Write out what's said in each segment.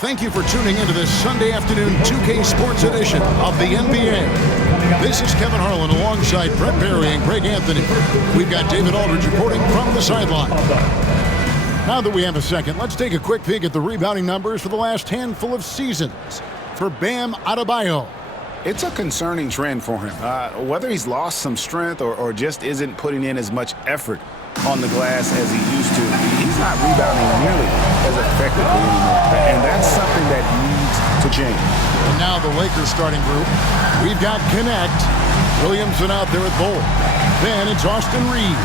Thank you for tuning into this Sunday afternoon 2K Sports edition of the NBA. This is Kevin Harlan alongside Brett Barry and Greg Anthony. We've got David Aldridge reporting from the sideline. Now that we have a second, let's take a quick peek at the rebounding numbers for the last handful of seasons for Bam Adebayo. It's a concerning trend for him. Whether he's lost some strength or just isn't putting in as much effort on the glass as he used to, he's not rebounding nearly as effectively anymore. And that's something that needs to change. And now the Lakers starting group. We've got Connect. Williamson out there at goal. Then it's Austin Reed.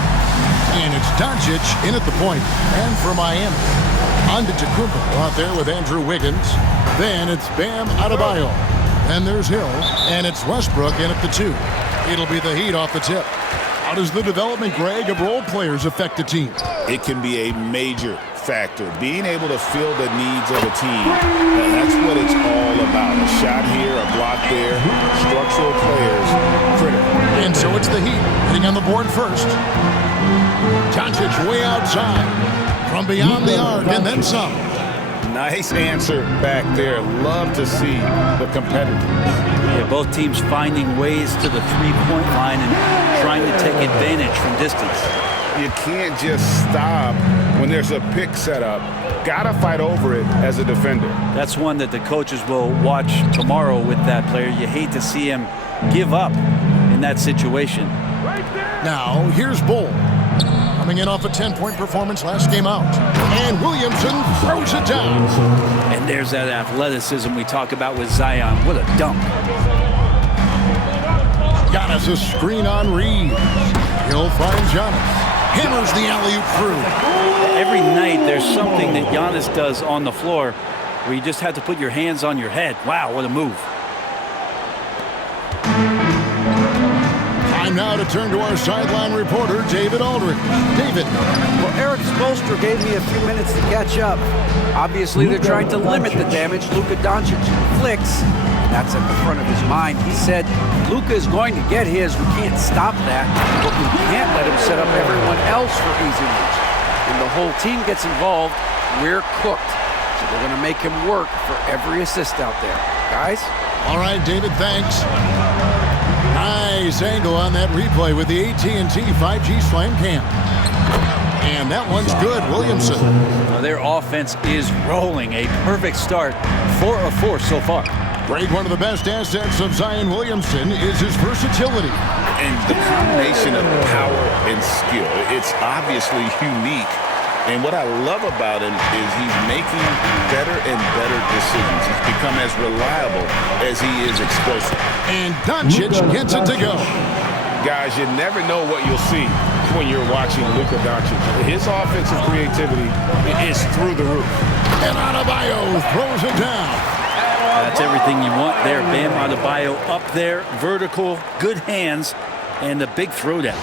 And it's Doncic in at the point. And for Miami, Antetokounmpo out there with Andrew Wiggins. Then it's Bam Adebayo. Then there's Hill. And it's Westbrook in at the 2. It'll be the Heat off the tip. How does the development, Greg, of role players affect a team? It can be a major factor. Being able to fill the needs of a team, that's what it's all about. A shot here, a block there, structural players, critical. And so it's the Heat hitting on the board first. Doncic way outside from beyond the arc and then some. Nice answer back there. Love to see the competitors. Yeah, both teams finding ways to the three-point line and trying to take advantage from distance. You can't just stop when there's a pick set up. Gotta fight over it as a defender. That's one that the coaches will watch tomorrow with that player. You hate to see him give up in that situation. Now, here's Bull. Coming in off a 10-point performance last game out. And Williamson throws it down. And there's that athleticism we talk about with Zion. What a dunk. Giannis a screen on Reed. He'll find Giannis. Hammers the alley-oop through. Every night there's something that Giannis does on the floor where you just have to put your hands on your head. Wow, what a move. Time now to turn to our sideline reporter, David Aldridge. David. Well, Eric Spoelstra gave me a few minutes to catch up. Obviously, they're trying to limit the damage Luka Doncic inflicts. That's at the front of his mind. He said, Luka is going to get his. We can't stop that, but we can't let him set up everyone else for easy moves. When the whole team gets involved, we're cooked. So they're going to make him work for every assist out there. Guys? All right, David, thanks. Nice angle on that replay with the AT&T 5G Slam Cam. And that one's good, Williamson. Their offense is rolling. A perfect start. 4 of 4 so far. Greg, one of the best assets of Zion Williamson is his versatility. And the combination of power and skill, it's obviously unique. And what I love about him is he's making better and better decisions. He's become as reliable as he is explosive. And Doncic gets it to go. Guys, you never know what you'll see when you're watching Luka Doncic. His offensive creativity is through the roof. And Adebayo throws it down. That's everything you want there. Bam Adebayo up there, vertical, good hands, and the big throwdown.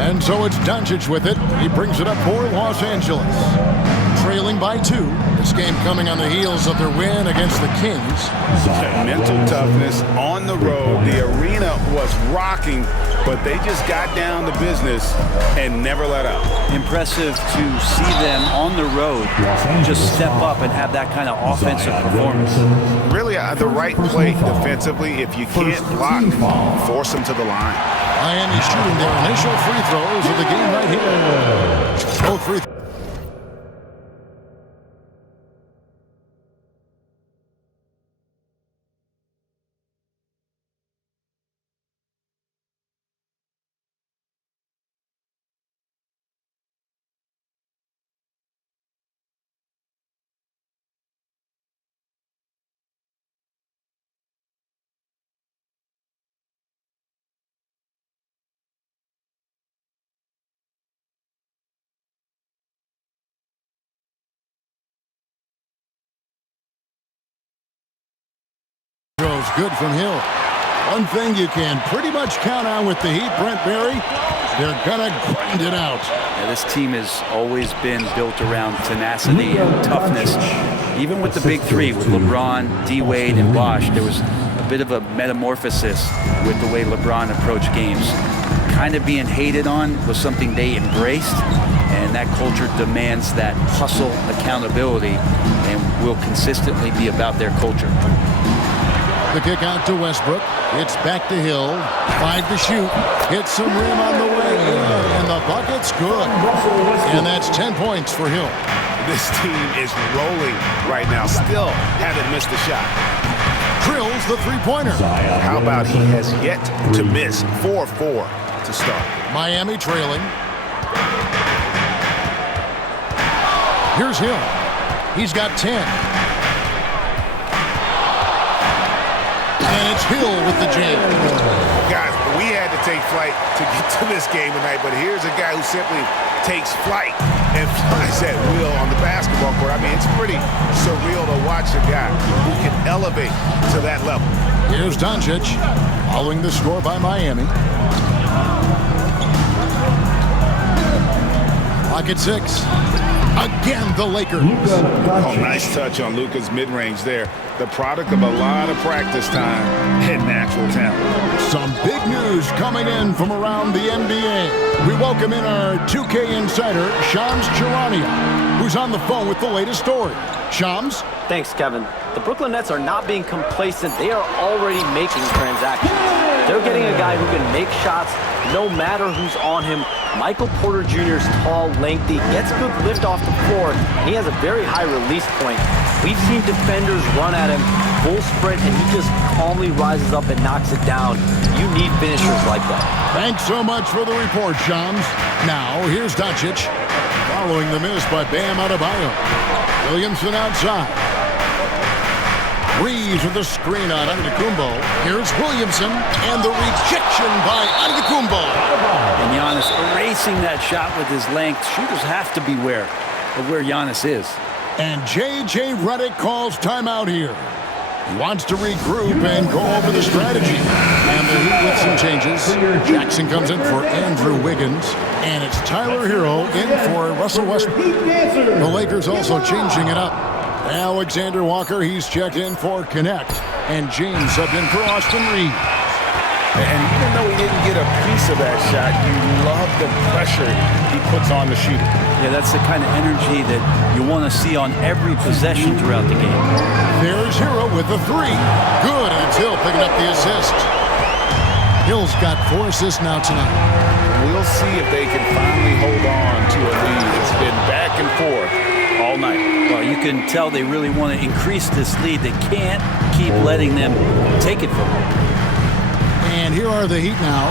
And so it's Doncic with it. He brings it up for Los Angeles. Trailing by 2. This game coming on the heels of their win against the Kings. Mental toughness on the road. The arena was rocking, but they just got down to business and never let up. Impressive to see them on the road just step up and have that kind of offensive performance. Really, the right play defensively. If you can't block, force them to the line. Miami shooting their initial free throws of the game right here. Both free throws. Good from Hill. One thing you can pretty much count on with the Heat, Brent Barry, they're gonna grind it out. Yeah, this team has always been built around tenacity and toughness. Even with the big three, with LeBron, D-Wade, and Bosh, there was a bit of a metamorphosis with the way LeBron approached games. Kind of being hated on was something they embraced, and and that culture demands that hustle, accountability, and will consistently be about their culture. The kick out to Westbrook. It's back to Hill. 5 to shoot. Hits some rim on the way in, and the bucket's good. And that's 10 points for Hill. This team is rolling right now. Still haven't missed a shot. Drills the three-pointer. How about he has yet to miss? 4-4 to start. Miami trailing. Here's Hill. He's got 10. And it's Hill with the jam. Guys, we had to take flight to get to this game tonight, but here's a guy who simply takes flight and flies at will on the basketball court. I mean, it's pretty surreal to watch a guy who can elevate to that level. Here's Doncic, following the score by Miami. Pocket 6. Again, the Lakers. Oh, nice touch on Luka's mid-range there. The product of a lot of practice time and natural talent. Some big news coming in from around the NBA. We welcome in our 2K insider, Shams Charania, who's on the phone with the latest story. Shams? Thanks, Kevin. The Brooklyn Nets are not being complacent. They are already making transactions. They're getting a guy who can make shots no matter who's on him. Michael Porter Jr. is tall, lengthy, gets good lift off the floor, and he has a very high release point. We've seen defenders run at him, full sprint, and he just calmly rises up and knocks it down. You need finishers like that. Thanks so much for the report, Shams. Now, here's Doncic, following the miss by Bam Adebayo. Williamson outside. Reeves with the screen on Antetokounmpo. Here's Williamson, and the rejection by Antetokounmpo. And Giannis erasing that shot with his length. Shooters have to beware of where Giannis is. And J.J. Redick calls timeout here. He wants to regroup and go over the strategy. And the Heat with some changes. Jackson comes in for Andrew Wiggins. And it's Tyler Hero in for Russell Westbrook. The Lakers also changing it up. Alexander Walker, he's checked in for Connect. And James subbed in for Austin Reeves. And even though he didn't get a piece of that shot, you love the pressure he puts on the shooter. Yeah, that's the kind of energy that you want to see on every possession throughout the game. There's Hero with the three. Good, and it's Hill picking up the assist. Hill's got 4 assists now tonight. We'll see if they can finally hold on to a lead. It's been back and forth all night. Well, you can tell they really want to increase this lead. They can't keep letting them take it from them. And here are the Heat now.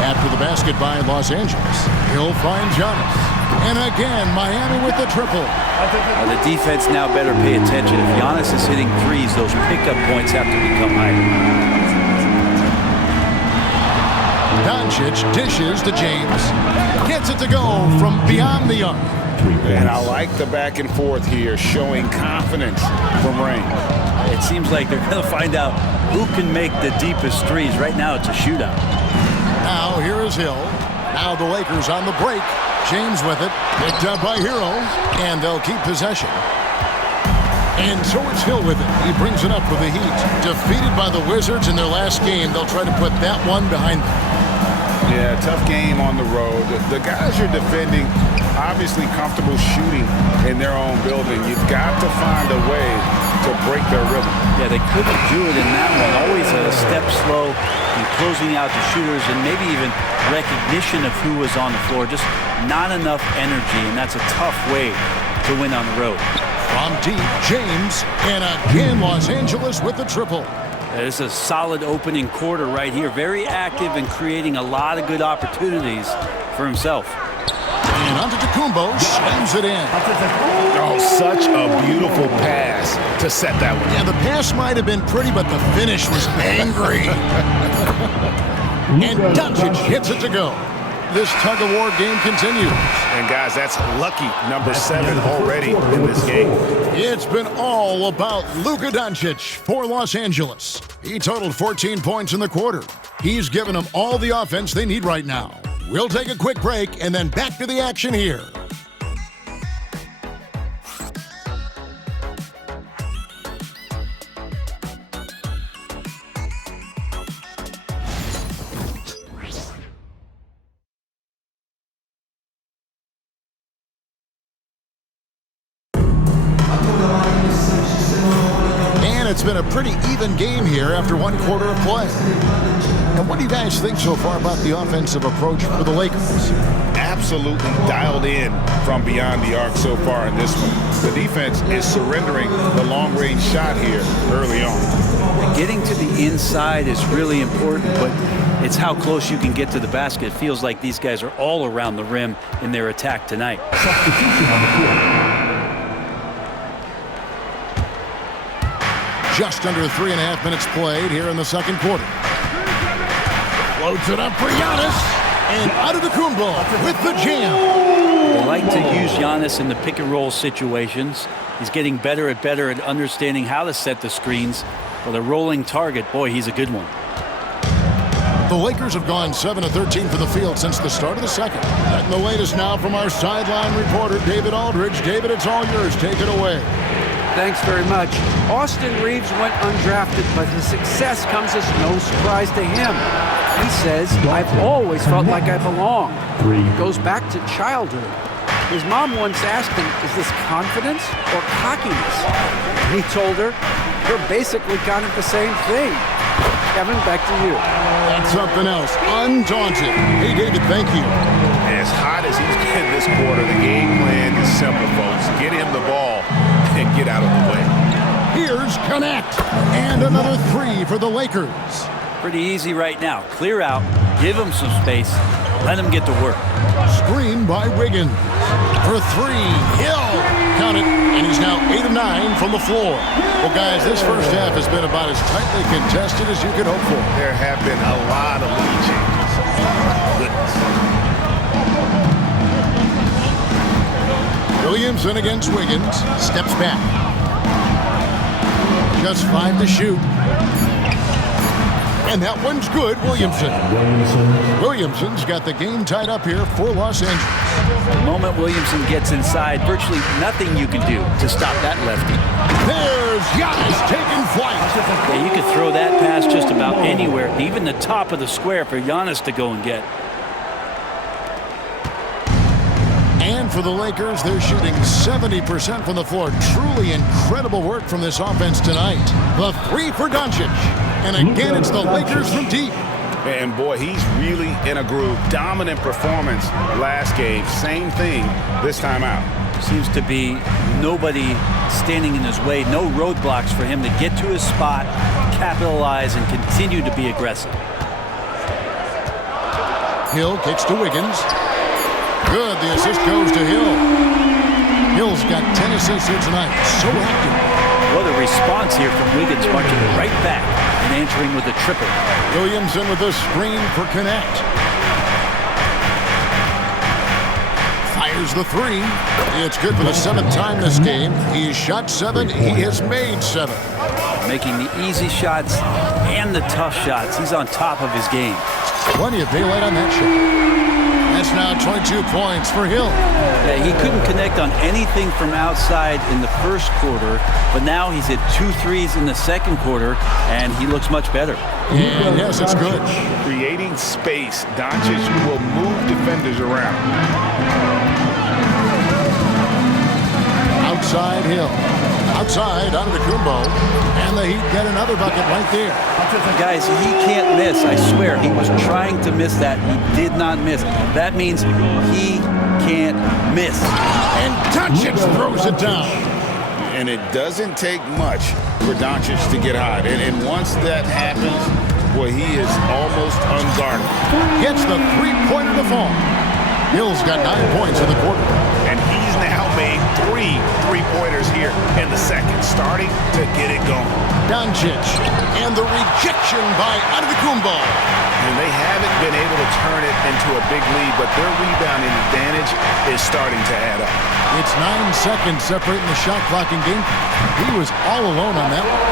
After the basket by Los Angeles, Hill finds Giannis. And again, Miami with the triple. Well, the defense now better pay attention. If Giannis is hitting threes, those pickup points have to become higher. Doncic dishes to James. Gets it to go from beyond the arc. And I like the back and forth here, showing confidence from Rain. It seems like they're going to find out who can make the deepest threes. Right now, it's a shootout. Now, here is Hill. Now the Lakers on the break. James with it. Picked up by Hero. And they'll keep possession. And so it's Hill with it. He brings it up for the Heat. Defeated by the Wizards in their last game, they'll try to put that one behind them. Yeah, tough game on the road. The guys you're defending, obviously comfortable shooting in their own building. You've got to find a way to break their rhythm. Yeah, they couldn't do it in that one. Always a step slow in closing out the shooters and maybe even recognition of who was on the floor. Just not enough energy, and that's a tough way to win on the road. From deep, James, and again Los Angeles with the triple. It's a solid opening quarter right here. Very active and creating a lot of good opportunities for himself. And Antetokounmpo slams it in. Oh, such a beautiful pass to set that one. Yeah, the pass might have been pretty, but the finish was angry. And Doncic hits it to go. This tug-of-war game continues. And guys, that's lucky number 7 already in this game. It's been all about Luka Doncic for Los Angeles. He totaled 14 points in the quarter. He's given them all the offense they need right now. We'll take a quick break and then back to the action here. been a pretty even game here after one quarter of play. And what do you guys think so far about the offensive approach for the Lakers? Absolutely dialed in from beyond the arc so far in this one. The defense is surrendering the long-range shot here early on. Getting to the inside is really important, but it's how close you can get to the basket. It feels like these guys are all around the rim in their attack tonight. Just under 3.5 minutes played here in the second quarter. Floats it up for Giannis. And Antetokounmpo with the jam. They like to use Giannis in the pick-and-roll situations. He's getting better at understanding how to set the screens. For the rolling target, boy, he's a good one. The Lakers have gone 7 of 13 for the field since the start of the second. And the latest now from our sideline reporter, David Aldridge. David, it's all yours. Take it away. Thanks very much. Austin Reeves went undrafted, but his success comes as no surprise to him. He says, "I've always felt like I belong." It goes back to childhood. His mom once asked him, "Is this confidence or cockiness?" He told her, "They're basically kind of the same thing." Kevin, back to you. That's something else. Undaunted. Hey, David, thank you. As hot as he's been this quarter, the game plan is simple, folks. Get him the ball and get out of the way. Here's Connect. And another three for the Lakers. Pretty easy right now. Clear out, give him some space, let him get to work. Screen by Wiggins. For three, Hill. Count it, and he's now 8 of 9 from the floor. Well, guys, this first half has been about as tightly contested as you could hope for. There have been a lot of lead changes. Goodness. Williamson against Wiggins. Steps back. Just 5 to shoot. And that one's good, Williamson. Williamson's got the game tied up here for Los Angeles. The moment Williamson gets inside, virtually nothing you can do to stop that lefty. There's Giannis taking flight. Yeah, you could throw that pass just about anywhere, even the top of the square for Giannis to go and get. And for the Lakers, they're shooting 70% from the floor. Truly incredible work from this offense tonight. The three for Doncic. And again, it's the Lakers from deep. And boy, he's really in a groove. Dominant performance last game. Same thing this time out. Seems to be nobody standing in his way. No roadblocks for him to get to his spot, capitalize, and continue to be aggressive. Hill kicks to Wiggins. Good. The assist goes to Hill. Hill's got 10 assists here tonight. So active. What a response here from Wiggins, marching right back and answering with a triple. Williamson with a screen for Connect. Fires the three. It's good for the 7th time this game. He's shot 7. He has made 7. Making the easy shots and the tough shots. He's on top of his game. Plenty of daylight on that shot. That's now 22 points for Hill. Yeah, he couldn't connect on anything from outside in the first quarter, but now he's hit 2 threes in the second quarter, and he looks much better. And yes, it's good. Creating space. Doncic will move defenders around. Outside Hill. Outside Antetokounmpo. And the Heat get another bucket right there. Guys, he can't miss. I swear, he was trying to miss that. He did not miss. That means he can't miss. And Doncic throws it down. And it doesn't take much for Doncic to get hot. And once that happens, boy, he is almost unguarded. Gets the three-pointer to fall. Hill's got 9 points in the quarter. And he's now made 3 three-pointers here in the second, starting to get it going. Doncic and the rejection by Antetokounmpo. And they haven't been able to turn it into a big lead, but their rebounding advantage is starting to add up. It's 9 seconds separating the shot clock and game. He was all alone on that one.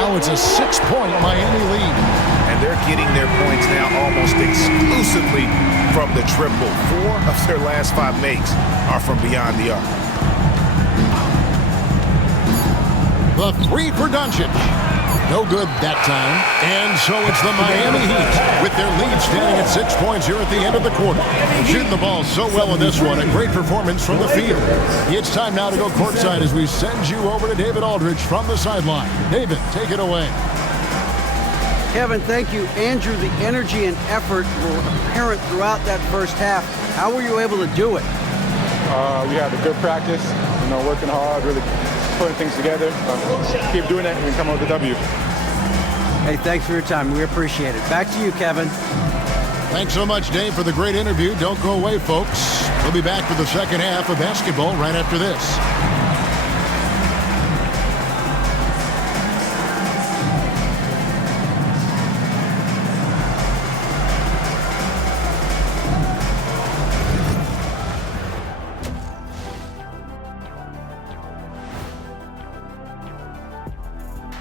Now it's a 6-point Miami lead. And they're getting their points now almost exclusively from the triple. 4 of their last 5 makes are from beyond the arc. The three for Doncic. No good that time. And so it's the Miami Heat with their lead standing at 6 points here at the end of the quarter. Shooting the ball so well in this one. A great performance from the field. It's time now to go courtside as we send you over to David Aldridge from the sideline. David, take it away. Kevin, thank you. Andrew, the energy and effort were apparent throughout that first half. How were you able to do it? We had a good practice, working hard, really putting things together. Keep doing that and we come out with a W. Hey, thanks for your time. We appreciate it. Back to you, Kevin. Thanks so much, Dave, for the great interview. Don't go away, folks. We'll be back for the second half of basketball right after this.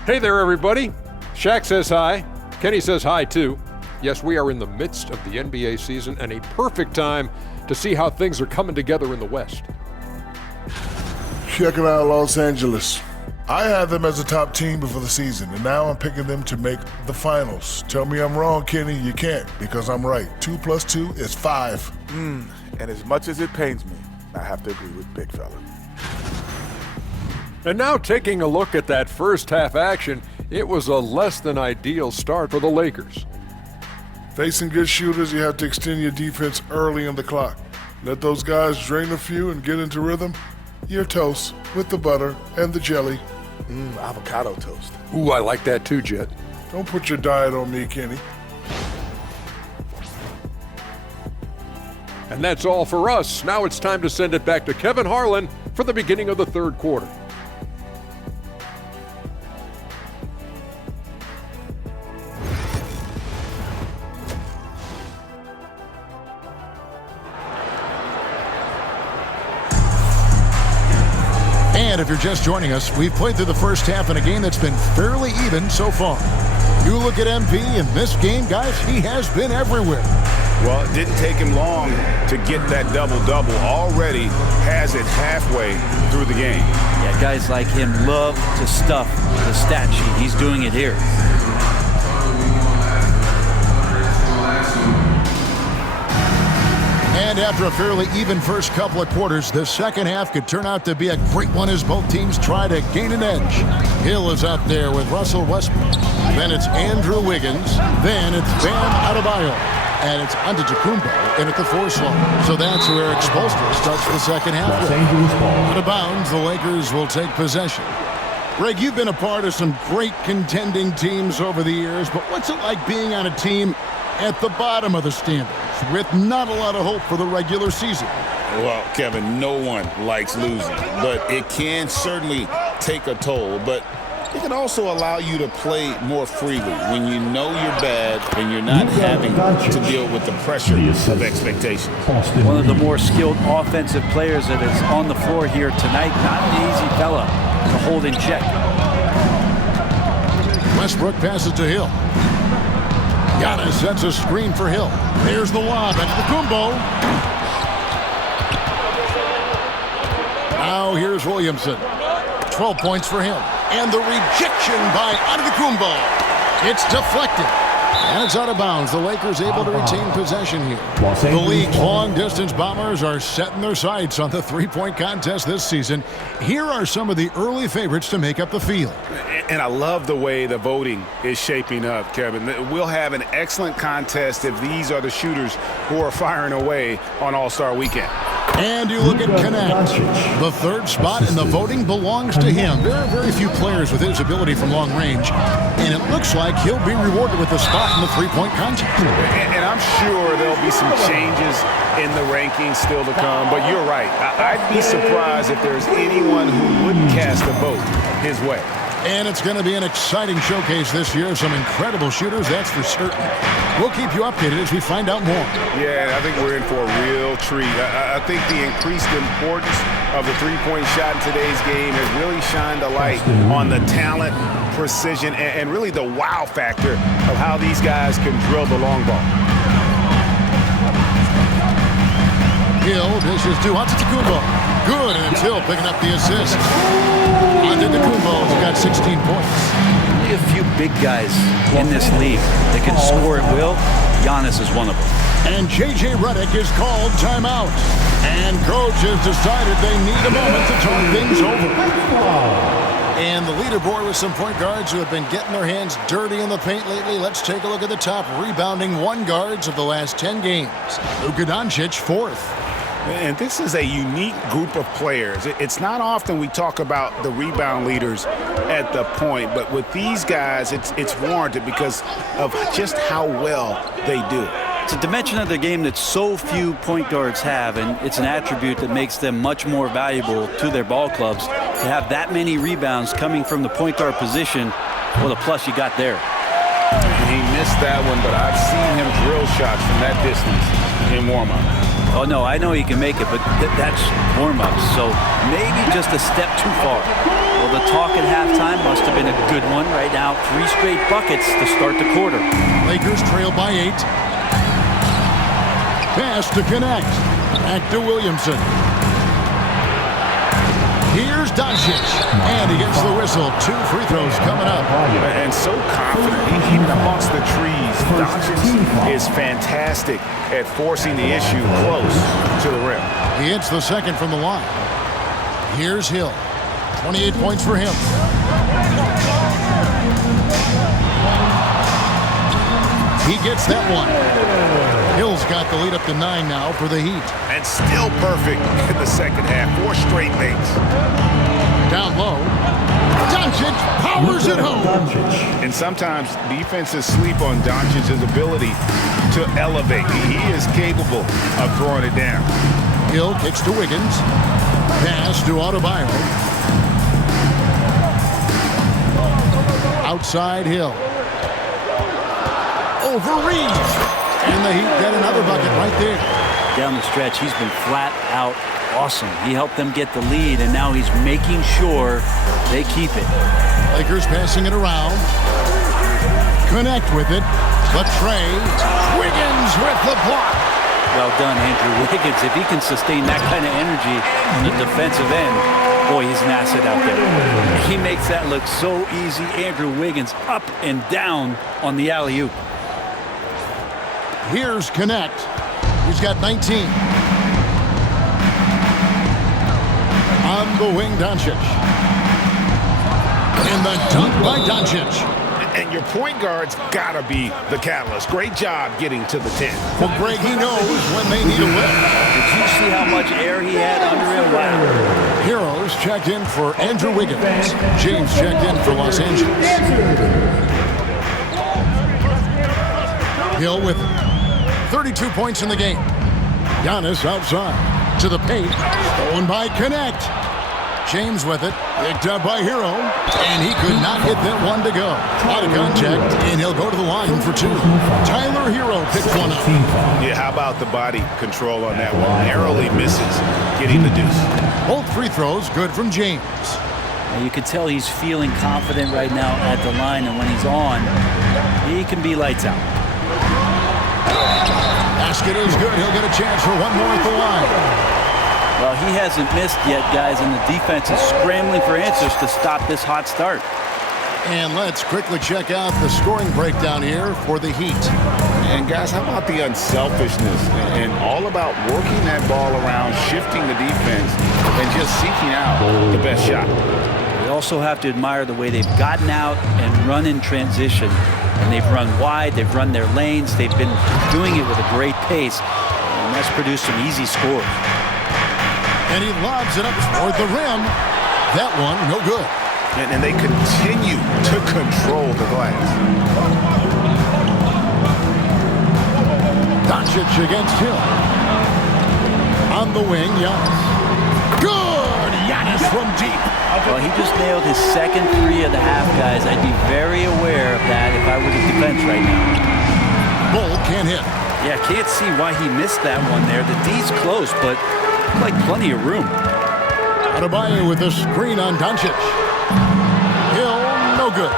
Hey there, everybody. Shaq says hi. Kenny says hi, too. Yes, we are in the midst of the NBA season and a perfect time to see how things are coming together in the West. Check it out, Los Angeles. I had them as a top team before the season, and now I'm picking them to make the finals. Tell me I'm wrong, Kenny. You can't, because I'm right. 2 + 2 is 5. And as much as it pains me, I have to agree with Big Fella. And now taking a look at that first half action, it was a less than ideal start for the Lakers. Facing good shooters, you have to extend your defense early in the clock. Let those guys drain a few and get into rhythm. You're toast with the butter and the jelly. Avocado toast. Ooh, I like that too, Jet. Don't put your diet on me, Kenny. And that's all for us. Now it's time to send it back to Kevin Harlan for the beginning of the third quarter. And if you're just joining us, we've played through the first half in a game that's been fairly even so far. You look at MP in this game, guys, he has been everywhere. Well, it didn't take him long to get that double-double. Already has it halfway through the game. Yeah, guys like him love to stuff the stat sheet. He's doing it here. And after a fairly even first couple of quarters, the second half could turn out to be a great one as both teams try to gain an edge. Hill is out there with Russell Westbrook. Then it's Andrew Wiggins. Then it's Bam Adebayo. And it's Antetokounmpo in at the 4 slot. So that's where Spoelstra starts the second half. Out of bounds, the Lakers will take possession. Greg, you've been a part of some great contending teams over the years, but what's it like being on a team at the bottom of the standings with not a lot of hope for the regular season? Well, Kevin, no one likes losing, but it can certainly take a toll. But it can also allow you to play more freely when you know you're bad and you're not having to deal with the pressure of expectations. One of the more skilled offensive players that is on the floor here tonight. Not an easy fella to hold in check. Westbrook passes to Hill. Giannis sets a screen for Hill. There's the lob. Antetokounmpo. Now here's Williamson. 12 points for him. And the rejection by Antetokounmpo. It's deflected. And it's out of bounds. The Lakers able to retain possession here. The league's long-distance bombers are setting their sights on the three-point contest this season. Here are some of the early favorites to make up the field. And I love the way the voting is shaping up, Kevin. We'll have an excellent contest if these are the shooters who are firing away on All-Star Weekend. And you look at Connect. The third spot in the voting belongs to him. There are very few players with his ability from long range, and it looks like he'll be rewarded with a spot in the three-point contest. And I'm sure there'll be some changes in the rankings still to come, but you're right. I'd be surprised if there's anyone who wouldn't cast a vote his way. And it's going to be an exciting showcase this year. Some incredible shooters, that's for certain. We'll keep you updated as we find out more. Yeah, I think we're in for a real treat. I think the increased importance of the three-point shot in today's game has really shined a light on the talent, precision, and really the wow factor of how these guys can drill the long ball. Hill dishes to Antetokounmpo. Good, and it's Hill picking up the assist. Antetokounmpo's got 16 points. only a few big guys in this league that can score at will. Giannis is one of them. And J.J. Redick is called timeout. And coach has decided they need a moment to talk things over. And the leaderboard with some point guards who have been getting their hands dirty in the paint lately. Let's take a look at the top rebounding one guards of the last 10 games. Luka Doncic, 4th. And this is a unique group of players. It's not often we talk about the rebound leaders at the point, but with these guys, it's warranted because of just how well they do. It's a dimension of the game that so few point guards have, and it's an attribute that makes them much more valuable to their ball clubs. To have that many rebounds coming from the point guard position, well, the plus you got there. He missed that one, but I've seen him drill shots from that distance in warm-up. Oh, no, I know he can make it, but that's warm-ups, so maybe just a step too far. Well, the talk at halftime must have been a good one. Right now, 3 straight buckets to start the quarter. Lakers trail by 8. Pass to connect. Back to Williamson. Here's Doncic. And he gets the whistle. 2 free throws coming up. And so confident, even amongst the trees. Doncic is fantastic at forcing the issue close to the rim. He hits the second from the line. Here's Hill. 28 points for him. He gets that one. Hill's got the lead up to 9 now for the Heat. And still perfect in the second half. 4 straight things. Down low. Doncic powers it home. And sometimes defenses sleep on Doncic's ability to elevate. He is capable of throwing it down. Hill kicks to Wiggins. Pass to Adebayo. Outside Hill. Over Reed. And the Heat get another bucket right there. Down the stretch, he's been flat out awesome. He helped them get the lead, and now he's making sure they keep it. Lakers passing it around. Connect with it. But Trey. Wiggins with the block. Well done, Andrew Wiggins. If he can sustain that kind of energy on the defensive end, boy, he's an asset out there. He makes that look so easy. Andrew Wiggins up and down on the alley-oop. Here's Connect. He's got 19. On the wing, Doncic. And the dunk by Doncic. And your point guard's got to be the catalyst. Great job getting to the 10. Well, Greg, he knows when they need a lift. Did you see how much air he had under him? Wow. Heroes checked in for Andrew Wiggins. James checked in for Los Angeles. Hill with 32 points in the game. Giannis outside to the paint. Stolen by Connect. James with it. Picked up by Hero. And he could not get that one to go. Out of contact, and he'll go to the line for 2. Tyler Hero picks one up. Yeah, how about the body control on that one? Narrowly misses getting the deuce. Both free throws good from James. Now you can tell he's feeling confident right now at the line, and when he's on, he can be lights out. Basket is good. He'll get a chance for one more at the line. Well, he hasn't missed yet, guys, and the defense is scrambling for answers to stop this hot start. And let's quickly check out the scoring breakdown here for the Heat. And, guys, how about the unselfishness and all about working that ball around, shifting the defense, and just seeking out the best shot. We also have to admire the way they've gotten out and run in transition. And they've run wide, they've run their lanes, they've been doing it with a great pace, and that's produced some easy scores. And he lobs it up toward the rim. That one, no good. And they continue to control the glass. Doncic against Hill. On the wing, Giannis. Good! Giannis from deep. Well, he just nailed his second 3 of the half, guys. I'd be very aware of that if I were the defense right now. Bull can't hit. Yeah, can't see why he missed that one there. The D's close, but like plenty of room. Adebayo with the screen on Doncic. Hill, no good.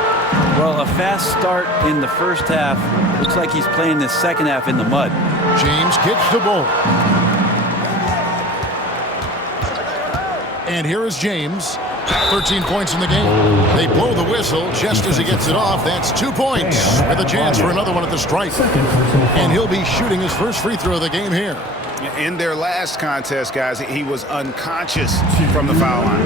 Well, a fast start in the first half. Looks like he's playing this second half in the mud. James gets the ball. And here is James. 13 points in the game. They blow the whistle just as he gets it off. That's 2 points with a chance for another one at the stripe. And he'll be shooting his first free throw of the game here. In their last contest, guys, he was unconscious from the foul line.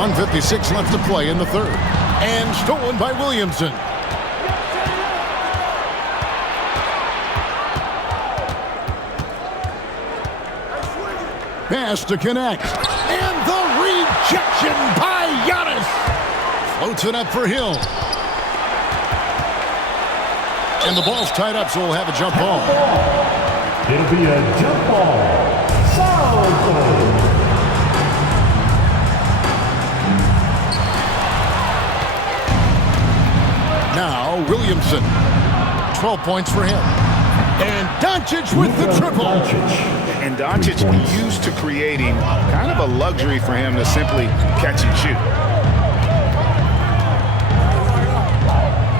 1:56 left to play in the third. And stolen by Williamson. Pass to connect. And the rejection by Giannis. Floats it up for Hill. And the ball's tied up, so we'll have a jump ball. It'll be a jump ball. Foul goal. Now Williamson. 12 points for him. And Doncic with the triple. And Doncic used to creating kind of a luxury for him to simply catch and shoot.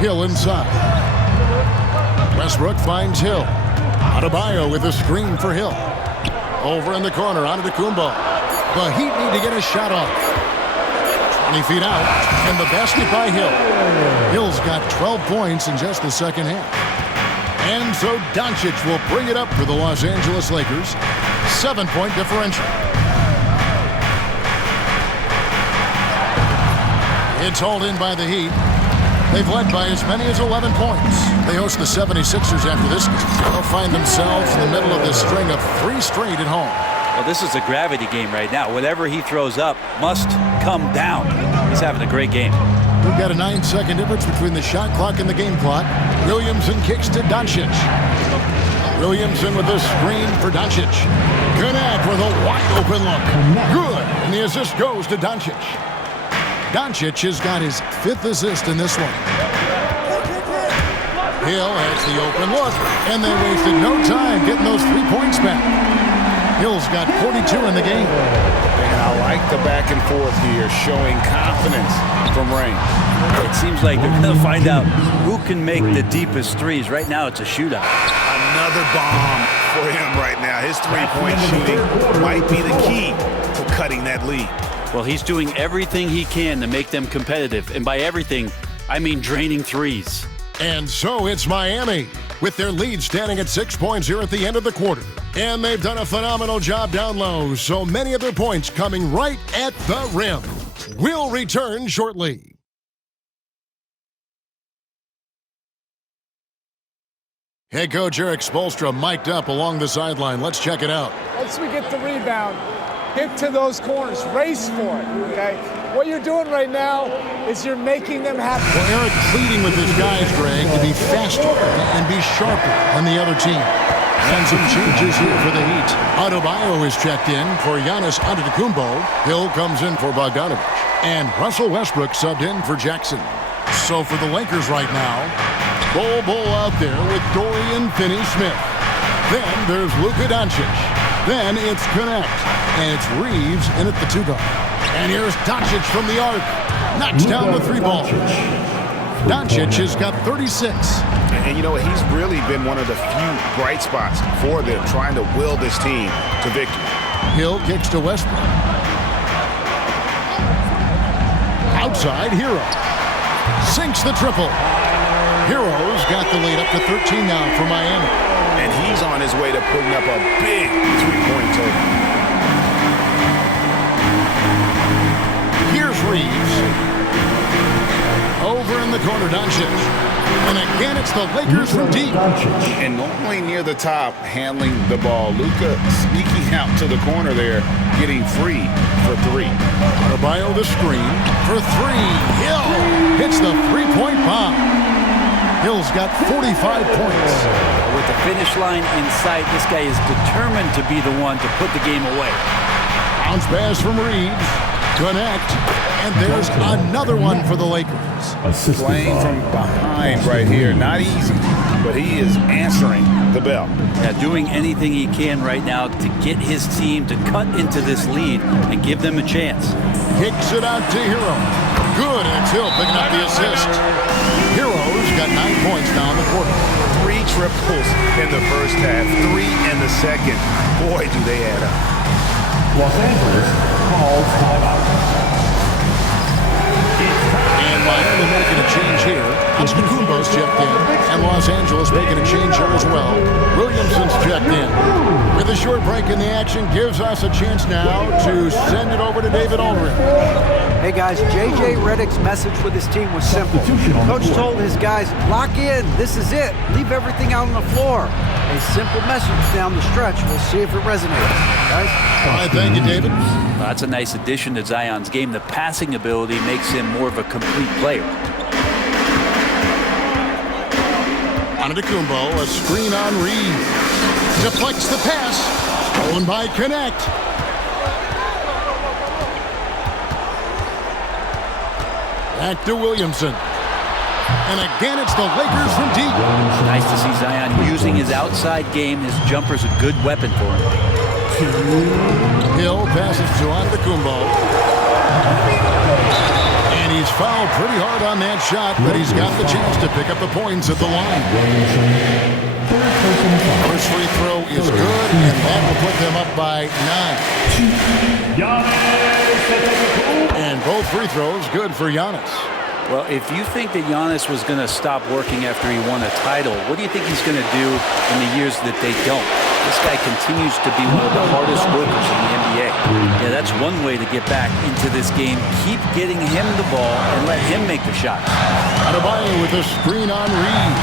Hill inside. Westbrook finds Hill. Adebayo with a screen for Hill. Over in the corner, Antetokounmpo. The Heat need to get a shot off. 20 feet out, and the basket by Hill. Hill's got 12 points in just the second half. And so Doncic will bring it up for the Los Angeles Lakers. 7-point differential. It's hauled in by the Heat. They've led by as many as 11 points. They host the 76ers after this game. They'll find themselves in the middle of this string of 3 straight at home. Well, this is a gravity game right now. Whatever he throws up must come down. He's having a great game. We've got a 9-second difference between the shot clock and the game clock. Williamson kicks to Doncic. Williamson with a screen for Doncic. Connect with a wide open look. Good. And the assist goes to Doncic. Doncic has got his 5th assist in this one. Hill has the open look, and they wasted no time getting those 3 points back. Hill's got 42 in the game. And I like the back and forth here, showing confidence from Rain. It seems like they're going to find out who can make the deepest threes. Right now, it's a shootout. Another bomb for him right now. His three-point shooting might be the key to cutting that lead. Well, he's doing everything he can to make them competitive. And by everything, I mean draining threes. And so it's Miami, with their lead standing at 6 points here at the end of the quarter. And they've done a phenomenal job down low, so many of their points coming right at the rim. We'll return shortly. Head coach Eric Spoelstra mic'd up along the sideline. Let's check it out. Once we get the rebound, get to those corners, race for it, okay? What you're doing right now is you're making them happy. Well, Eric pleading with his guys, Greg, to be faster and be sharper than the other team. And some changes here for the Heat. Adebayo is checked in for Giannis Antetokounmpo. Hill comes in for Bogdanovich. And Russell Westbrook subbed in for Jackson. So for the Lakers right now, Bol out there with Dorian Finney-Smith. Then there's Luka Doncic. Then it's Connect. And it's Reeves in at the 2-guard. And here's Doncic from the arc. Knocks down the 3-ball. Doncic has got 36. And you know, he's really been one of the few bright spots for them, trying to will this team to victory. Hill kicks to Westbrook. Outside, Hero. Sinks the triple. Hero's got the lead up to 13 now for Miami. And he's on his way to putting up a big 3-point total. Here's Reeves. Over in the corner, Doncic. And again, it's the Lakers from deep. And normally near the top, handling the ball. Luka sneaking out to the corner there, getting free for 3. Adebayo the screen for 3. Hill hits the 3-point bomb. Hill's got 45 points. With the finish line in sight, this guy is determined to be the one to put the game away. Bounce pass from Reeves. Connect. And there's another one for the Lakers. Playing from behind right here. Not easy, but he is answering the bell. Yeah, doing anything he can right now to get his team to cut into this lead and give them a chance. Kicks it out to Hero. Good, and it's Hill picking up the assist. Hero's got 9 points now in the quarter. 3 triples in the first half, 3 in the second. Boy, do they add up. Los Angeles calls timeout. And Miami making a change here. Antetokounmpo's checked in. And Los Angeles making a change here as well. Williamson's checked in. With a short break in the action, gives us a chance now to send it over to David Aldridge. Hey guys, J.J. Redick's message with his team was simple. Coach told his guys, lock in, this is it. Leave everything out on the floor. A simple message down the stretch. We'll see if it resonates. Guys? All right, thank you, David. Well, that's a nice addition to Zion's game. The passing ability makes him more of a complete player. Antetokounmpo, a screen on Reed. Deflects the pass. Stolen by Connect. Back to Williamson. And again, it's the Lakers from deep. Nice to see Zion using his outside game. His jumper's a good weapon for him. Hill passes to Antetokounmpo. And he's fouled pretty hard on that shot, but he's got the chance to pick up the points at the line. First free throw is good, and that will put them up by 9. And both free throws good for Giannis. Well, if you think that Giannis was going to stop working after he won a title, what do you think he's going to do in the years that they don't? This guy continues to be one of the hardest workers in the NBA. Yeah, that's one way to get back into this game. Keep getting him the ball and let him make the shots. Adebayo with a screen on Reed.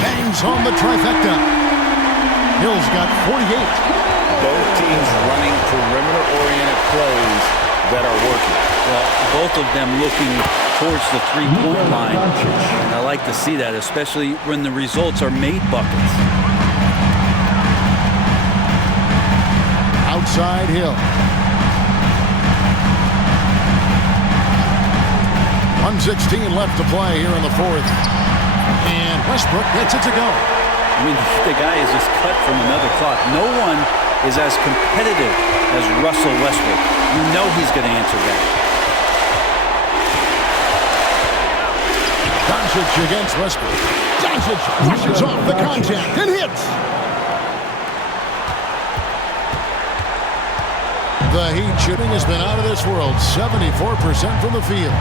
Bangs home the trifecta. Hill's got 48. Both teams running perimeter-oriented plays that are working. Well, both of them looking towards the three-point line. And I like to see that, especially when the results are made buckets. Outside Hill. 1:16 left to play here in the fourth. And Westbrook gets it to go. I mean, the guy is just cut from another cloth. No one is as competitive as Russell Westbrook. You know he's going to answer that. Doncic against Westbrook. Doncic rushes off the contact and hits. The Heat shooting has been out of this world. 74% from the field.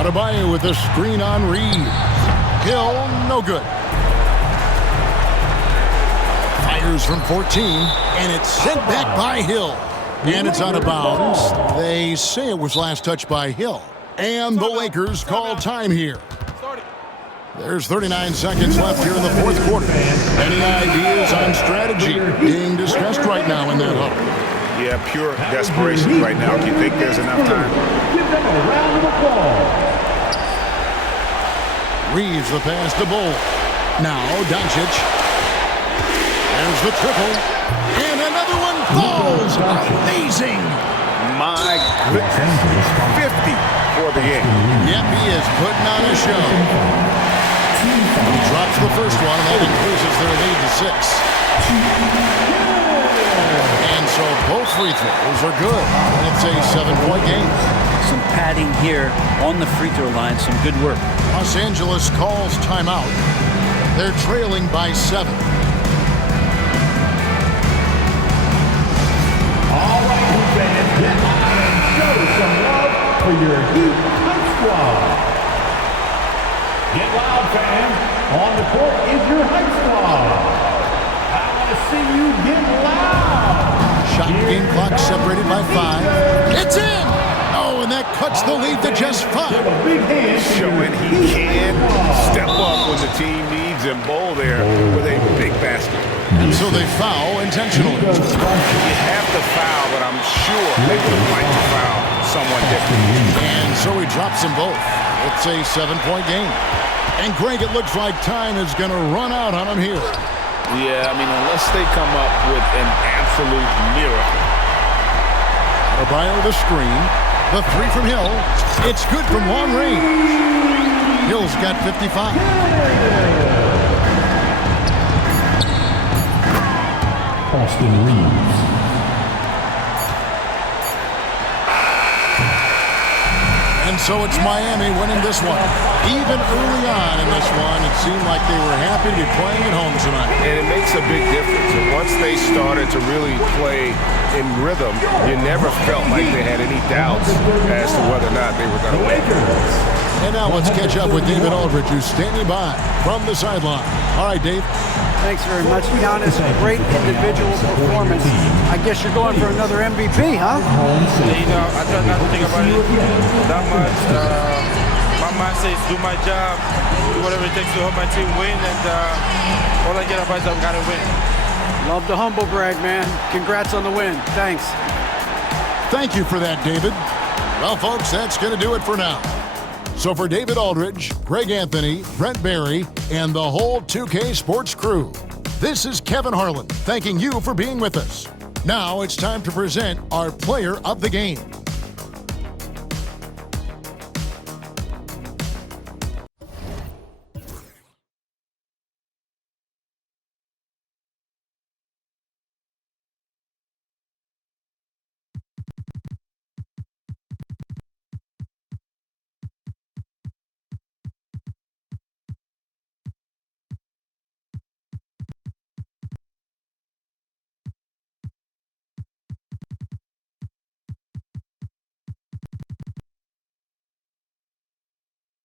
Adebayo with a screen on Reed. Hill, no good. Fires from 14, and it's sent back by Hill. And it's out of bounds. They say it was last touched by Hill. And the Lakers call time here. There's 39 seconds left here in the fourth quarter. Any ideas on strategy being discussed right now in that huddle? Yeah, pure desperation right now. Do you think there's enough time? Give them a round of applause. Reeves the pass to Bull. Now Doncic. There's the triple. And another one falls. Amazing. My goodness. 50 for the game. Yep, he is putting on a show. He drops the first one, and that increases their lead to 6. And so both free throws are good. It's a 7-point game. Some padding here on the free throw line. Some good work. Los Angeles calls timeout. They're trailing by 7. All right, Heat fans, get out and show some love for your Heat Hype Squad. Get loud, fans. On the court is your Hype Squad. I want to see you get loud. Shot game clock separated by 5. It's in! Oh, and that cuts the lead to just 5. Showing he can step up when the team needs him. Bull there with a big basket. And so they foul intentionally. You have to foul, but I'm sure they would have liked to foul someone different. And so he drops them both. It's a 7-point game. And Greg, it looks like time is going to run out on him here. Yeah, I mean, unless they come up with an absolute miracle. Adebayo the screen. The 3 from Hill. It's good from long range. Hill's got 55. Austin Reeves. And so it's Miami winning this one. Even early on in this one, it seemed like they were happy to be playing at home tonight. And it makes a big difference. And once they started to really play in rhythm. You never felt like they had any doubts as to whether or not they were going to win. And now let's catch up with David Aldridge, who's standing by from the sideline. All right, Dave. Thanks very much, Giannis. Great individual performance. I guess you're going for another MVP, huh? You know, I try not to think about it that much. My mind says do my job, do whatever it takes to help my team win, and all I get advice is I've got to win. Love to humble brag, man. Congrats on the win. Thanks. Thank you for that, David. Well, folks, that's going to do it for now. So for David Aldridge, Greg Anthony, Brent Barry, and the whole 2K Sports crew, this is Kevin Harlan thanking you for being with us. Now it's time to present our player of the game.